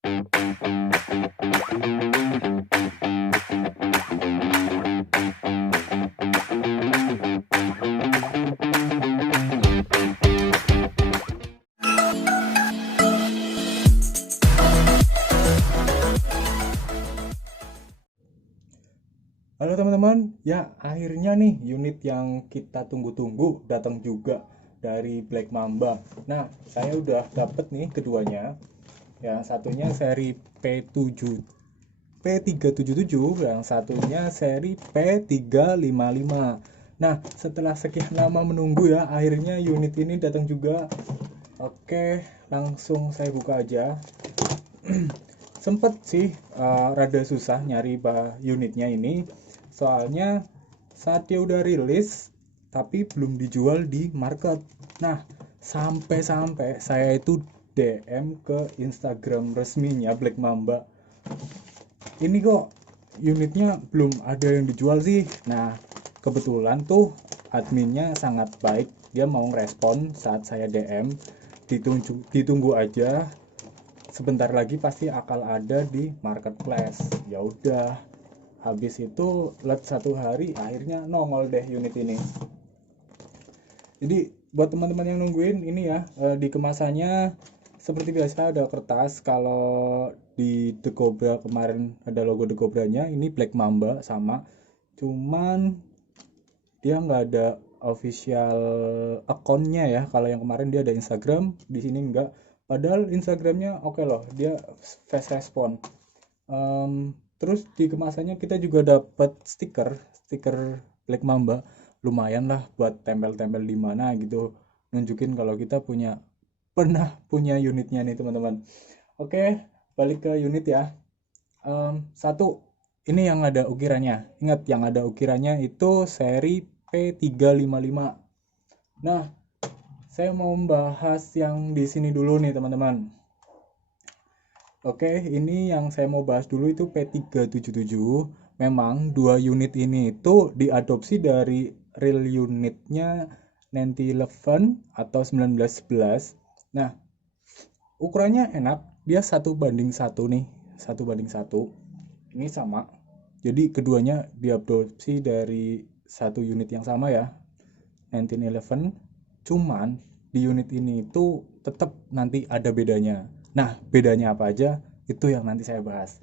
Halo teman-teman, ya akhirnya nih unit yang kita tunggu-tunggu datang juga dari Black Mamba. Nah, saya udah dapet nih keduanya. Yang satunya seri P7 P377, yang satunya seri P355. Nah, setelah sekian lama menunggu ya, akhirnya unit ini datang juga. Oke, langsung saya buka aja. Sempet sih rada susah nyari unitnya ini, soalnya saat dia udah rilis tapi belum dijual di market. Nah, sampai-sampai saya itu DM ke Instagram resminya Black Mamba, ini kok unitnya belum ada yang dijual sih. Nah, kebetulan tuh adminnya sangat baik, dia mau ngerespon saat saya DM. Ditunggu aja, sebentar lagi pasti akan ada di marketplace. Ya udah, habis itu let satu hari akhirnya nongol deh unit ini. Jadi buat teman-teman yang nungguin ini ya, di kemasannya seperti biasa ada kertas. Kalau di The Cobra kemarin ada logo The Cobra-nya, ini Black Mamba sama, cuman dia nggak ada official account-nya ya. Kalau yang kemarin dia ada Instagram, di sini nggak. Padahal Instagramnya oke loh, dia fast respon. Terus di kemasannya kita juga dapat stiker Black Mamba. Lumayan lah buat tempel-tempel di mana gitu, nunjukin kalau kita pernah punya unitnya nih teman-teman. Oke, balik ke unit ya. Satu, ini yang ada ukirannya. Ingat, yang ada ukirannya itu seri P355. Nah, saya mau membahas yang di sini dulu nih teman-teman. Oke, ini yang saya mau bahas dulu itu P377. Memang dua unit ini itu diadopsi dari real unitnya 9011 atau 1911. Nah, ukurannya enak, dia 1:1 nih, 1:1. Ini sama. Jadi keduanya diadopsi dari satu unit yang sama ya, 1911. Cuman di unit ini itu tetap nanti ada bedanya. Nah, bedanya apa aja? Itu yang nanti saya bahas.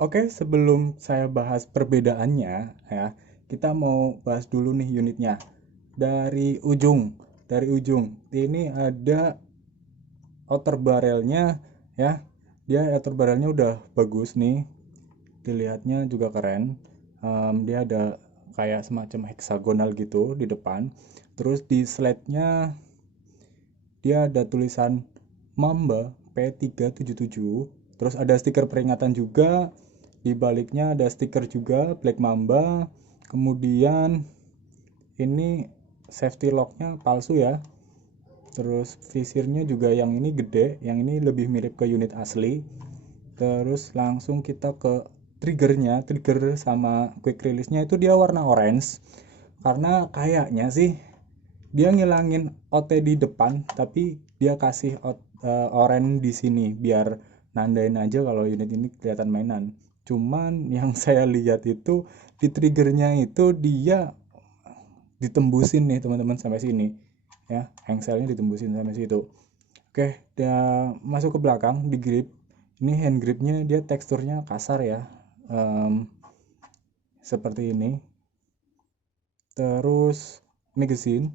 Oke, sebelum saya bahas perbedaannya ya, kita mau bahas dulu nih unitnya. Dari ujung. Ini ada outer barrelnya ya. Dia outer barrelnya udah bagus nih. Dilihatnya juga keren. Dia ada kayak semacam heksagonal gitu di depan. Terus di slide-nya dia ada tulisan Mamba P377. Terus ada stiker peringatan juga. Di baliknya ada stiker juga Black Mamba. Kemudian ini safety locknya palsu ya. Terus visirnya juga yang ini gede, yang ini lebih mirip ke unit asli. Terus langsung kita ke trigger sama quick release-nya itu dia warna orange. Karena kayaknya sih dia ngilangin OT di depan, tapi dia kasih orange di sini biar nandain aja kalau unit ini kelihatan mainan. Cuman yang saya lihat itu di triggernya itu dia ditembusin nih teman-teman sampai sini ya, hengselnya ditembusin sampai situ. Oke, dia masuk ke belakang di grip. Ini hand gripnya dia teksturnya kasar ya, Em, seperti ini. Terus magazine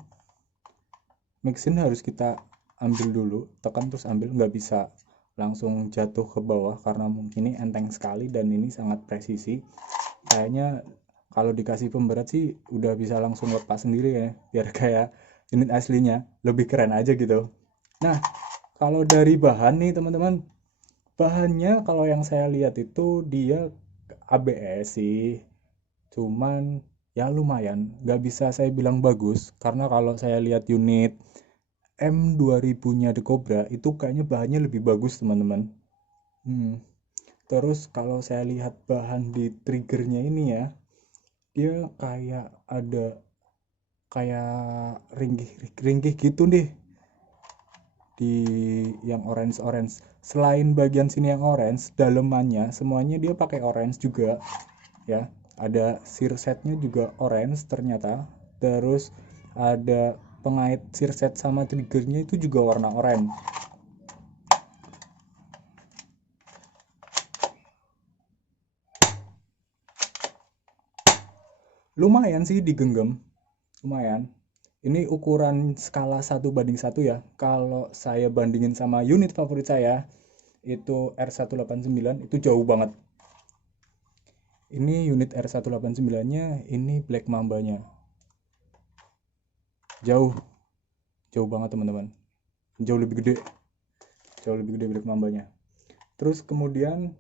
harus kita ambil dulu, tekan terus ambil, nggak bisa langsung jatuh ke bawah karena mungkin ini enteng sekali dan ini sangat presisi. Kayaknya kalau dikasih pemberat sih udah bisa langsung lepas sendiri ya, biar kayak unit aslinya, lebih keren aja gitu. Nah, kalau dari bahan nih teman-teman, bahannya kalau yang saya lihat itu dia ABS sih, cuman ya lumayan, nggak bisa saya bilang bagus karena kalau saya lihat unit M2000 nya The Cobra itu kayaknya bahannya lebih bagus teman-teman. hmm. Terus kalau saya lihat bahan di triggernya ini ya, dia kayak ada kayak ringgih-ringgih gitu deh di yang orange. Selain bagian sini yang orange, dalemannya semuanya dia pakai orange juga ya. Ada sirsetnya juga orange ternyata. Terus ada pengait sirset sama triggernya itu juga warna oranye. Lumayan sih digenggam, lumayan. Ini ukuran skala 1:1 ya. Kalau saya bandingin sama unit favorit saya, itu R189, itu jauh banget. Ini unit R189-nya, ini Black Mamba-nya. Jauh, jauh banget teman-teman. Jauh lebih gede, jauh lebih gede Black Mamba-nya. Terus kemudian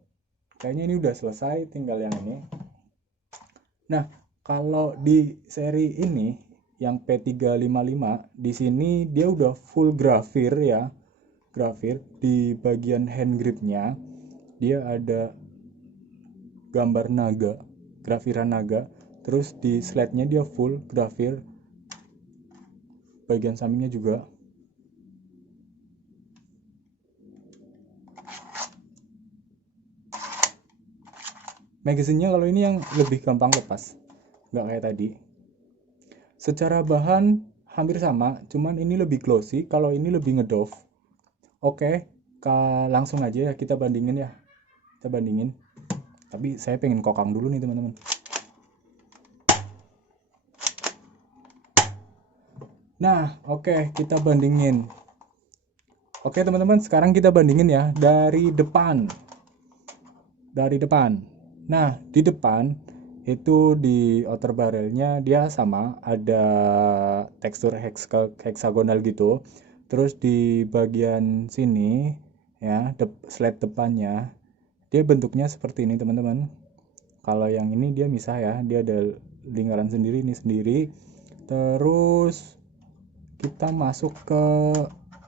kayaknya ini udah selesai, tinggal yang ini. Nah, kalau di seri ini yang P355, di sini dia udah full grafir ya. Grafir di bagian hand gripnya dia ada gambar naga, grafiran naga. Terus di slide-nya dia full grafir, bagian sampingnya juga. Magazine-nya kalau ini yang lebih gampang lepas, nggak kayak tadi. Secara bahan hampir sama, cuman ini lebih glossy, kalau ini lebih ngedove. Oke, langsung aja ya kita bandingin ya. Kita bandingin. Tapi saya pengen kokang dulu nih teman-teman. Nah, oke, kita bandingin. Oke teman-teman, sekarang kita bandingin ya dari depan. Dari depan. Nah, di depan itu di outer barrelnya dia sama, ada tekstur heksagonal gitu. Terus di bagian sini ya, slide depannya dia bentuknya seperti ini teman-teman. Kalau yang ini dia misah ya, dia ada lingkaran sendiri, ini sendiri. Terus kita masuk ke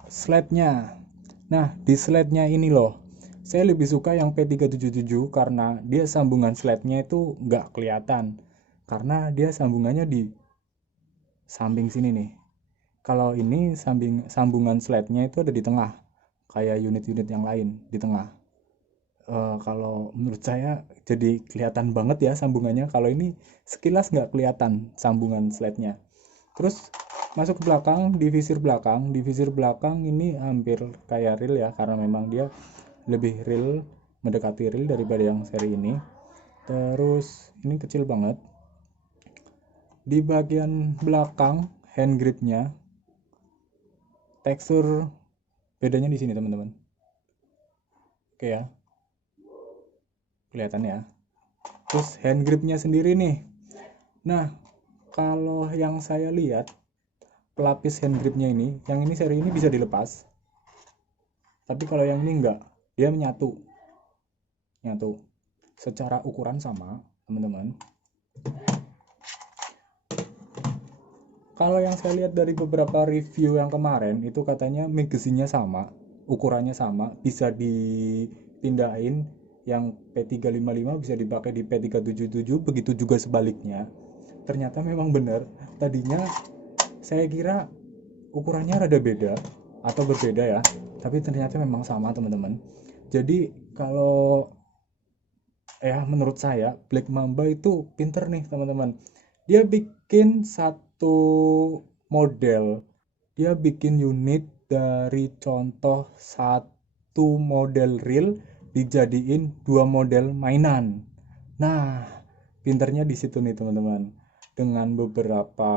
slide-nya. Nah, di slide-nya ini loh, saya lebih suka yang P377 karena dia sambungan slide-nya itu nggak kelihatan. Karena dia sambungannya di samping sini nih. Kalau ini sambungan slide-nya itu ada di tengah, kayak unit-unit yang lain di tengah. Kalau menurut saya jadi kelihatan banget ya sambungannya. Kalau ini sekilas nggak kelihatan sambungan slide-nya. Terus masuk ke belakang, divisir belakang ini hampir kayak real ya, karena memang dia lebih real, mendekati real daripada yang seri ini. Terus ini kecil banget. Di bagian belakang hand gripnya, tekstur bedanya di sini teman-teman. Oke ya, kelihatan ya. Terus hand gripnya sendiri nih. Nah, kalau yang saya lihat pelapis hand gripnya ini, yang ini seri ini bisa dilepas. Tapi kalau yang ini enggak, dia menyatu. Nyatu. Secara ukuran sama, teman-teman. Kalau yang saya lihat dari beberapa review yang kemarin, itu katanya magazine-nya sama, ukurannya sama, bisa dipindahin, yang P355 bisa dipakai di P377, begitu juga sebaliknya. Ternyata memang benar. Tadinya saya kira ukurannya rada beda atau berbeda ya, tapi ternyata memang sama teman-teman. Jadi kalau ya menurut saya Black Mamba itu pinter nih teman-teman. Dia bikin satu model, dia bikin unit dari contoh satu model real dijadiin dua model mainan. Nah, pinternya di situ nih teman-teman, dengan beberapa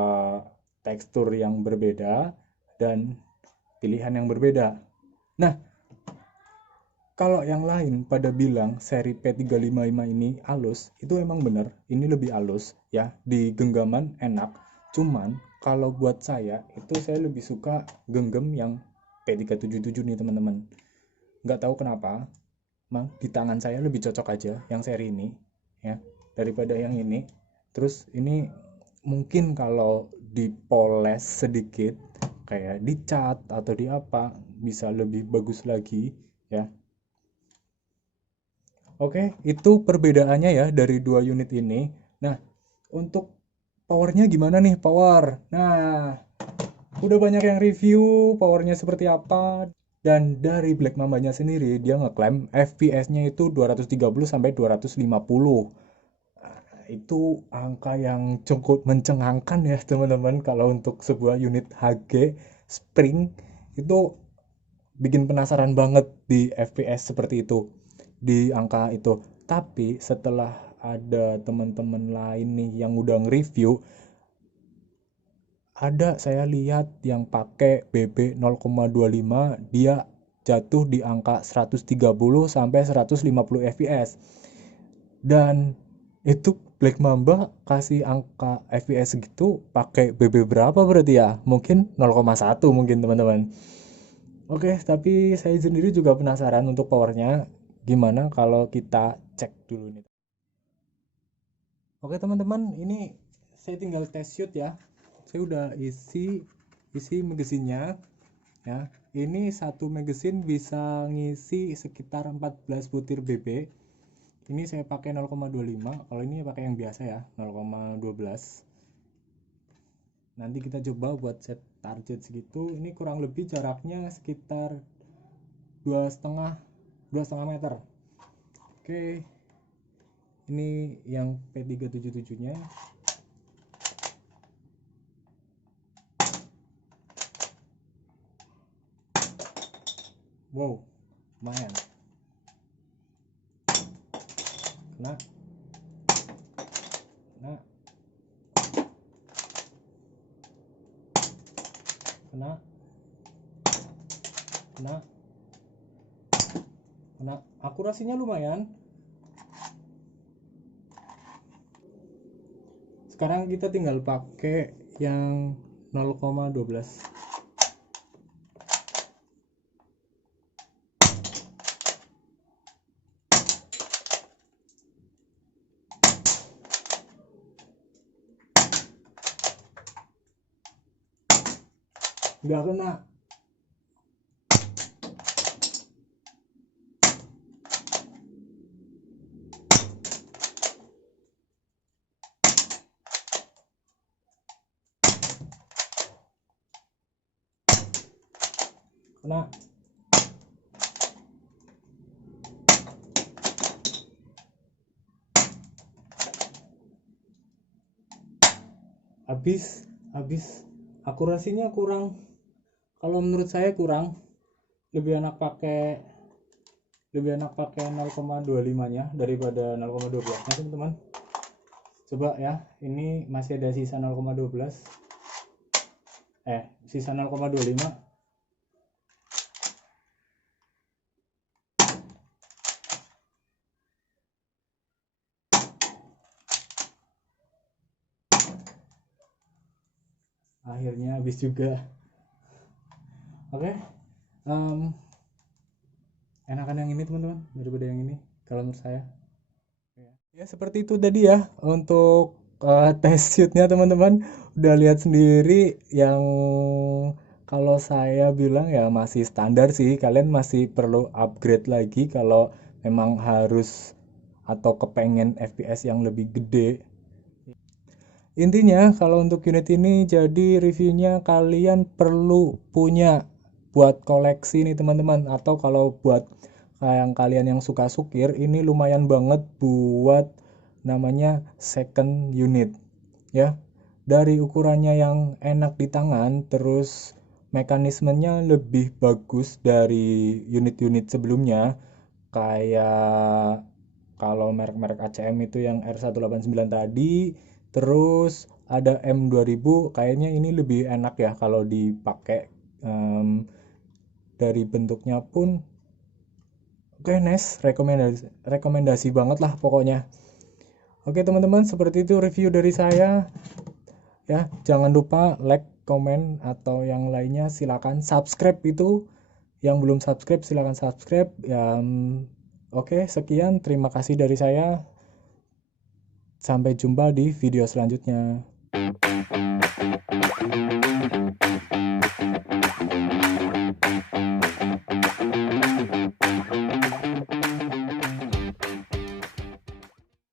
tekstur yang berbeda dan pilihan yang berbeda. Nah, kalau yang lain pada bilang seri P355 ini halus, itu emang bener, ini lebih halus ya, di genggaman enak. Cuman kalau buat saya, itu saya lebih suka genggam yang P377 nih teman-teman. Nggak tahu kenapa, emang di tangan saya lebih cocok aja yang seri ini ya, daripada yang ini. Terus ini mungkin kalau dipoles sedikit, kayak dicat atau di apa, bisa lebih bagus lagi ya. Oke, itu perbedaannya ya dari dua unit ini. Nah, untuk powernya gimana nih? Power. Nah, udah banyak yang review powernya seperti apa. Dan dari Black Mamba-nya sendiri, dia ngeklaim FPS-nya itu 230 sampai 250. Nah, itu angka yang cukup mencengangkan ya teman-teman. Kalau untuk sebuah unit HG Spring itu bikin penasaran banget di FPS seperti itu, di angka itu. Tapi setelah ada teman-teman lain nih yang udah nge-review, ada saya lihat yang pakai BB 0,25 dia jatuh di angka 130 sampai 150 fps. Dan itu Black Mamba kasih angka fps segitu pakai BB berapa berarti ya? Mungkin 0,1 mungkin teman-teman. Oke, tapi saya sendiri juga penasaran untuk powernya. Gimana kalau kita cek dulu nih. Oke teman-teman, ini saya tinggal test shoot ya. Saya udah isi magazinnya ya. Ini satu magazine bisa ngisi sekitar 14 butir BB. Ini saya pakai 0,25. Kalau ini pakai yang biasa ya, 0,12. Nanti kita coba buat set target segitu. Ini kurang lebih jaraknya sekitar 2,5 meter. Oke, ini yang P377 nya. Wow, lumayan. Kena, kena, kena, kena, kena. Akurasinya lumayan. Sekarang kita tinggal pakai yang 0,12. Nggak kena. Kena. Habis akurasinya kurang. Kalau menurut saya kurang. Lebih enak pakai 0,25 nya daripada 0,12 nya teman-teman. Coba ya, ini masih ada sisa 0,12. Sisa 0,25. Akhirnya habis juga. Oke, enakan yang ini teman-teman daripada yang ini kalau menurut saya. Ya seperti itu tadi ya untuk test shootnya teman-teman. Udah lihat sendiri yang kalau saya bilang ya masih standar sih. Kalian masih perlu upgrade lagi kalau memang harus atau kepengen FPS yang lebih gede. Intinya kalau untuk unit ini jadi reviewnya kalian perlu punya buat koleksi nih teman-teman, atau kalau buat yang kalian yang suka sukir ini lumayan banget buat namanya second unit ya. Dari ukurannya yang enak di tangan, terus mekanismenya lebih bagus dari unit-unit sebelumnya, kayak kalau merek-merek ACM itu yang R189 tadi. Terus ada M2000, kayaknya ini lebih enak ya kalau dipakai. Dari bentuknya pun oke, nice, rekomendasi banget lah pokoknya. Oke teman-teman, seperti itu review dari saya ya. Jangan lupa like, komen, atau yang lainnya silakan subscribe. Itu yang belum subscribe silakan subscribe ya. Oke, sekian, terima kasih dari saya. Sampai jumpa di video selanjutnya.